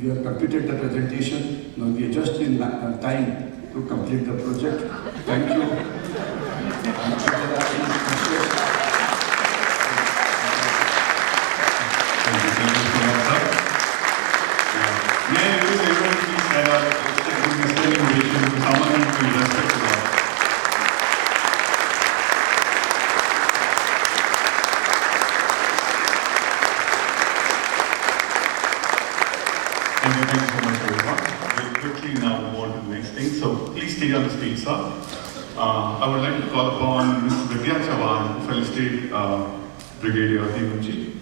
We have completed the presentation. Now we are just in time to complete the project. Thank you. On the stage, sir. I would like to call upon Mr. Fellow State Brigadier HEMANT,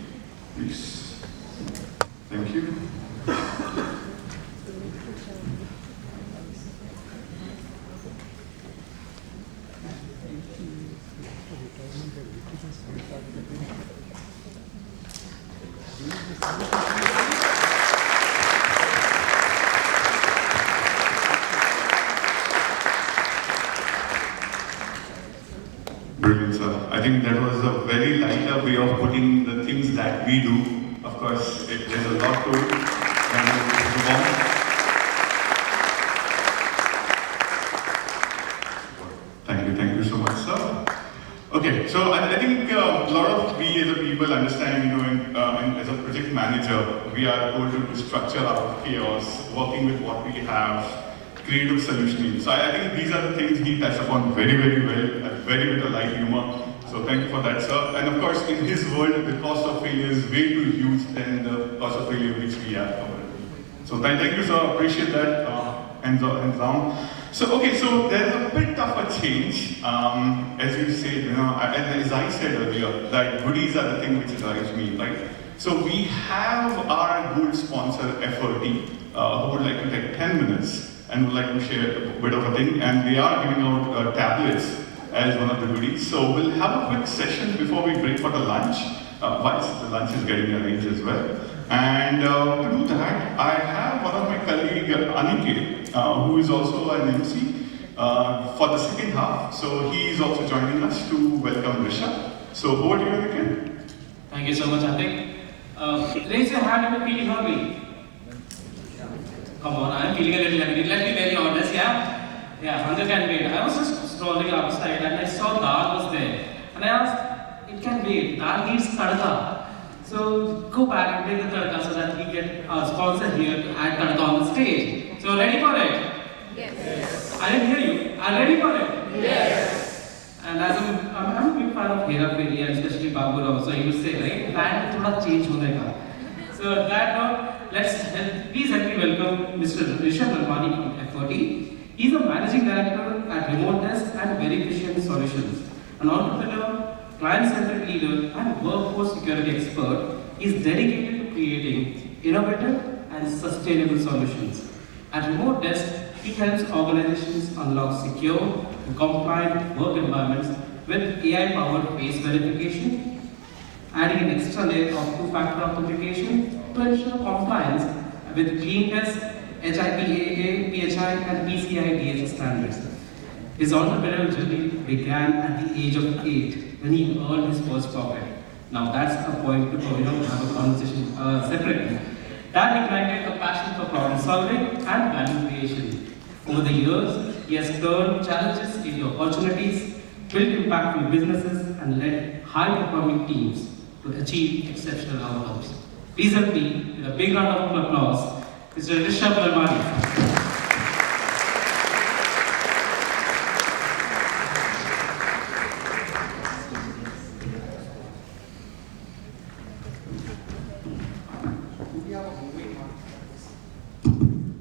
please. Thank you. Brilliant, sir. I think that was a very lighter way of putting the things that we do. Of course, there's a lot to it. Thank you so much, sir. Okay, so I think a lot of we as a people understand, and as a project manager, we are told to structure out of chaos, working with what we have, creative solutioning. So I think these are the things he touched upon very, very well, very with a light humor. So thank you for that, sir. And of course, in his world, the cost of failure is way too huge than the cost of failure which we have covered. So thank you, sir. Appreciate that. Hands down. So okay, so there's a bit of a change. As you said, and as I said earlier, that goodies are the thing which drives me, right? So we have our good sponsor, FEB, who would like to take 10 minutes and would like to share a bit of a thing, and they are giving out tablets as one of the goodies. So we'll have a quick session before we break for the lunch, once the lunch is getting arranged as well. And to do that, I have one of my colleagues, Aniket, who is also an MC for the second half. So he is also joining us to welcome DiSHA. So over to you, Aniket. Thank you so much, Atik. Raise your hand if you're feeling hungry. Come on, I'm feeling a little hungry. Let's be very honest, yeah? Yeah, hunger can wait. I was just scrolling outside and I saw dal was there. And I asked, it can wait. Dal needs tadka. So go back and bring the tadka so that we get our sponsor here to add tadka on the stage. So ready for it? Yes. I didn't hear you. Are you ready for it? Yes. And as I'm a big fan of Hera Fairy and especially Babu Rao, so he would say, right, plan thoda change hone ka. So that note, please help me welcome Mr. Rishabh Lalwani from FEB. He's a managing director at Remote Desk and Verification Solutions, an entrepreneur, client-centered leader, and workforce security expert. He's dedicated to creating innovative and sustainable solutions. At Remote Desk, he helps organizations unlock secure and compliant work environments with AI-powered face verification, adding an extra layer of two-factor authentication to ensure compliance with clean desk, HIPAA, PHI, and PCI DSS standards. His entrepreneurial journey began at the age of 8 when he earned his first profit. Now that's a point to have a conversation separately. That ignited a passion for problem solving and value creation. Over the years, he has turned challenges into opportunities, built impactful businesses, and led high-performing teams to achieve exceptional outcomes. Please help me with a big round of applause, Mr. Rishabh Lalwani.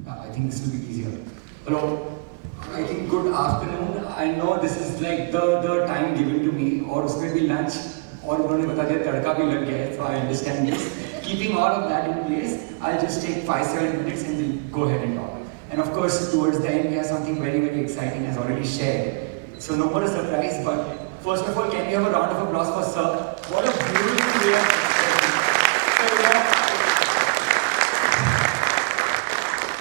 I think this will be easier. Hello. I think good afternoon. I know this is like the time given to me, or उसमें भी lunch, और उन्होंने बता दिया तड़का भी लग गया है, so I understand this. Keeping all of that in place, I'll just take 5-7 minutes and we'll go ahead and talk. And of course, towards the end, we have something very, very exciting as already shared. So no more a surprise, but first of all, can we have a round of applause for Sir? What a beautiful way of expressing.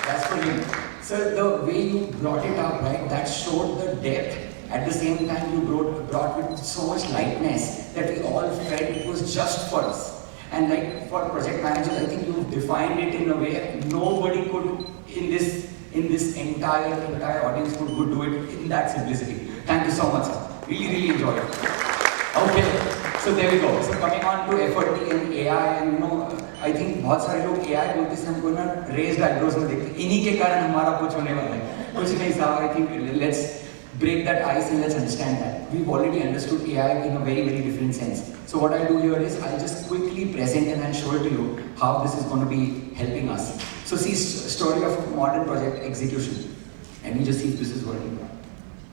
That's for him. Sir, the way you brought it up, right, that showed the depth. At the same time, you brought with so much lightness that we all felt it was just for us. And like for project managers, I think you've defined it in a way nobody could, in this entire audience could do it in that simplicity. Thank you so much, sir. Really enjoyed it. Okay, so there we go. So coming on to FRT and AI, and I think बहुत सारे लोग AI बोलते हैं हमको ना raised eyebrows में देखते हैं. इन्हीं के कारण हमारा कुछ होने वाला है. कुछ नहीं साहब. I think let's break that ice and let's understand that. We've already understood AI in a very different sense. So what I'll do here is I'll just quickly present and I'll show it to you how this is going to be helping us. So see, story of modern project execution. And we just see if this is working.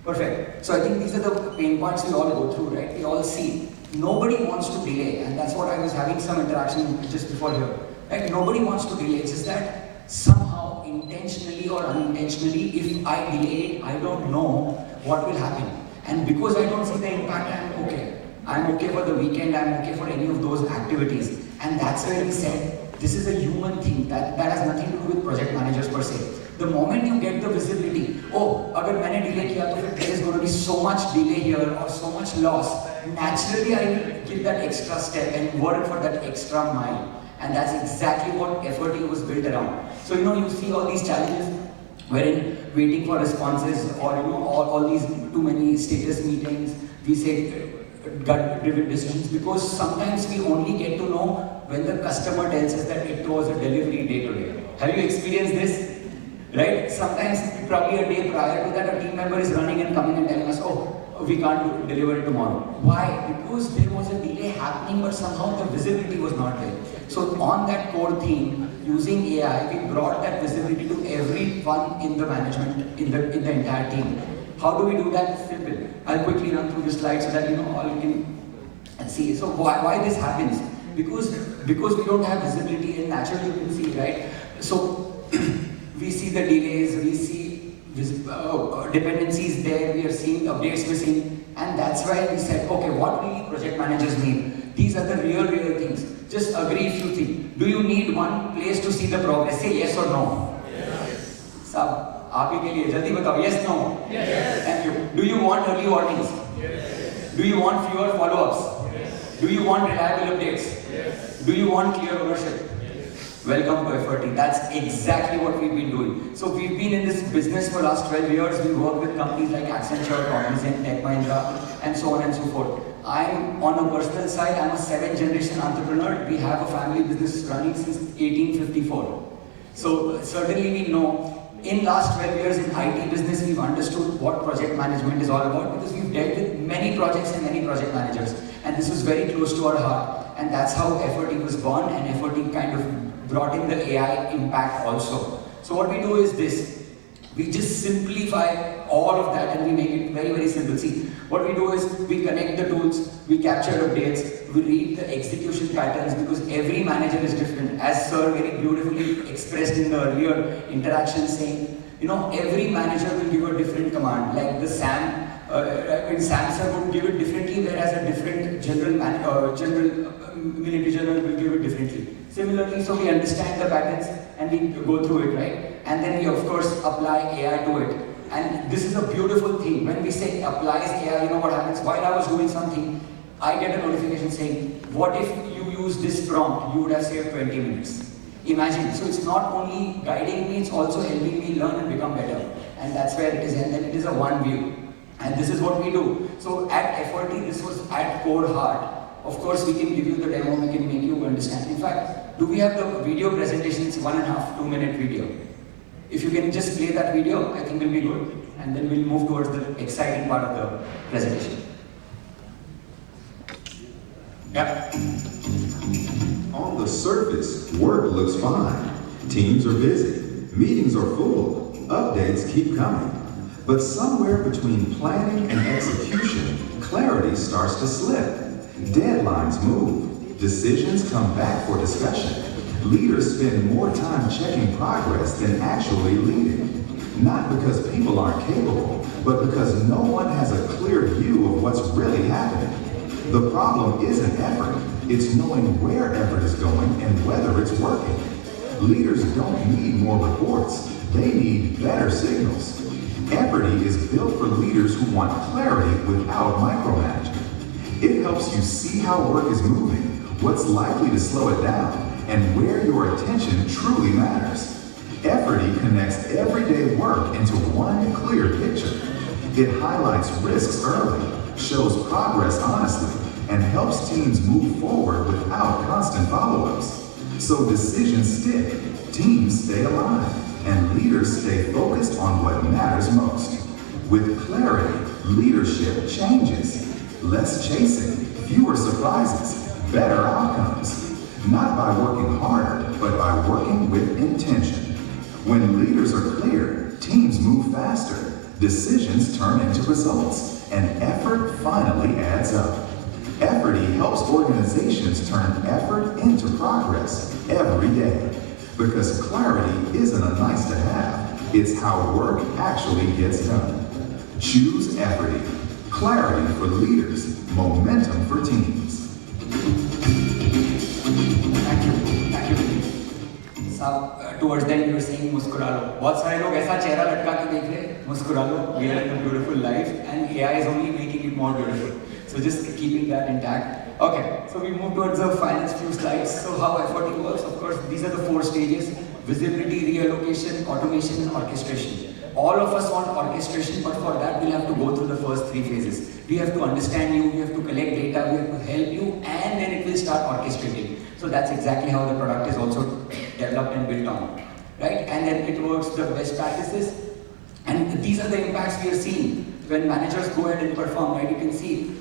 Perfect. So I think these are the pain points we all go through, right? We all see. Nobody wants to delay, and that's what I was having some interaction just before here. Right? Nobody wants to delay. It's just that somehow, intentionally or unintentionally, if I delay it, I don't know what will happen. And because I don't see the impact, I'm okay. I'm okay for the weekend, I'm okay for any of those activities. And that's where we said, this is a human thing, that has nothing to do with project managers per se. The moment you get the visibility, oh, agar maine delay kiya, to there is going to be so much delay here or so much loss, naturally I will give that extra step and work for that extra mile. And that's exactly what FRT was built around. So you see all these challenges wherein waiting for responses or all these too many status meetings, we say gut-driven decisions, because sometimes we only get to know when the customer tells us that it was a delivery day today. Have you experienced this? Right? Sometimes probably a day prior to that, a team member is running and coming and telling us, oh, we can't deliver it tomorrow. Why? Because there was a delay happening, but somehow the visibility was not there. So on that core theme, using AI, we brought that visibility to everyone in the management, in the entire team. How do we do that? It's simple. I'll quickly run through the slides so that all can see. So why this happens? Because we don't have visibility, and naturally you can see, right? So we see the delays, we see dependencies there, we are seeing updates missing, and that's why we said, okay, what really project managers need? These are the real things. Just agree if you think. Do you need one place to see the progress? Say yes or no. Yes. Sab, aap hi ke liye jaldi batao. Yes, no. Yes. Thank you. Do you want early warnings? Yes. Do you want fewer follow-ups? Yes. Do you want reliable updates? Yes. Do you want clear ownership? Welcome to FRT. That's exactly what we've been doing. So we've been in this business for the last 12 years. We work with companies like Accenture, Cognizant, Tech Mahindra, and so on and so forth. I'm on a personal side, I'm a 7th generation entrepreneur. We have a family business running since 1854. So certainly we know in last 12 years in IT business, we've understood what project management is all about, because we've dealt with many projects and many project managers. And this is very close to our heart. And that's how FRT was born, and FRT kind of brought in the AI impact also. So what we do is this. We just simplify all of that and we make it very simple. See, what we do is we connect the tools, we capture updates, we read the execution patterns, because every manager is different. As Sir very beautifully expressed in the earlier interaction, saying, every manager will give a different command. Like the SAM, SAM Sir would give it differently, whereas a different military general will give it differently. Similarly, so we understand the patterns and we go through it, right? And then we of course apply AI to it. And this is a beautiful thing. When we say applies AI, what happens? While I was doing something, I get a notification saying, what if you use this prompt? You would have saved 20 minutes. Imagine. So it's not only guiding me, it's also helping me learn and become better. And that's where it is. And then it is a one view. And this is what we do. So at FRT, this was at core heart. Of course, we can give you the demo, we can make you understand. In fact, do we have the video presentations, 1.5, 2 minute video? If you can just play that video, I think will be good. And then we'll move towards the exciting part of the presentation. Yeah. On the surface, work looks fine. Teams are busy, meetings are full, updates keep coming. But somewhere between planning and execution, clarity starts to slip. Deadlines move, decisions come back for discussion. Leaders spend more time checking progress than actually leading. Not because people aren't capable, but because no one has a clear view of what's really happening. The problem isn't effort, it's knowing where effort is going and whether it's working. Leaders don't need more reports, they need better signals. FRT is built for leaders who want clarity without micromanagement. It helps you see how work is moving, what's likely to slow it down, and where your attention truly matters. FRT connects everyday work into one clear picture. It highlights risks early, shows progress honestly, and helps teams move forward without constant follow-ups. So decisions stick, teams stay aligned, and leaders stay focused on what matters most. With clarity, leadership changes. Less chasing, fewer surprises, better outcomes. Not by working harder, but by working with intention. When leaders are clear, teams move faster, decisions turn into results, and effort finally adds up. Efforty helps organizations turn effort into progress every day. Because clarity isn't a nice to have, it's how work actually gets done. Choose Efforty. Clarity for leaders, momentum for teams. Thank you. Towards the end you were saying मुस्कुरा लो. बहुत सारे लोग ऐसा चेहरा लटका के देख रहे हैं, मुस्कुरा लो. We are in a beautiful life, and AI is only making it more beautiful. So just keeping that intact. Okay, so we move towards the final few slides. So how FOT works, of course, these are the 4 stages: visibility, reallocation, automation, and orchestration. All of us want orchestration, but for that we'll have to go through the first 3 phases. We have to understand you, we have to collect data, we have to help you, and then it will start orchestrating. So that's exactly how the product is also developed and built on, right? And then it works the best practices, and these are the impacts we are seeing when managers go ahead and perform, right? You can see,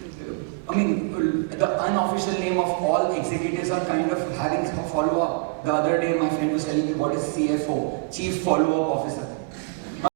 I mean, the unofficial name of all executives are kind of having a follow-up. The other day, my friend was telling me what is CFO, Chief Follow-Up Officer.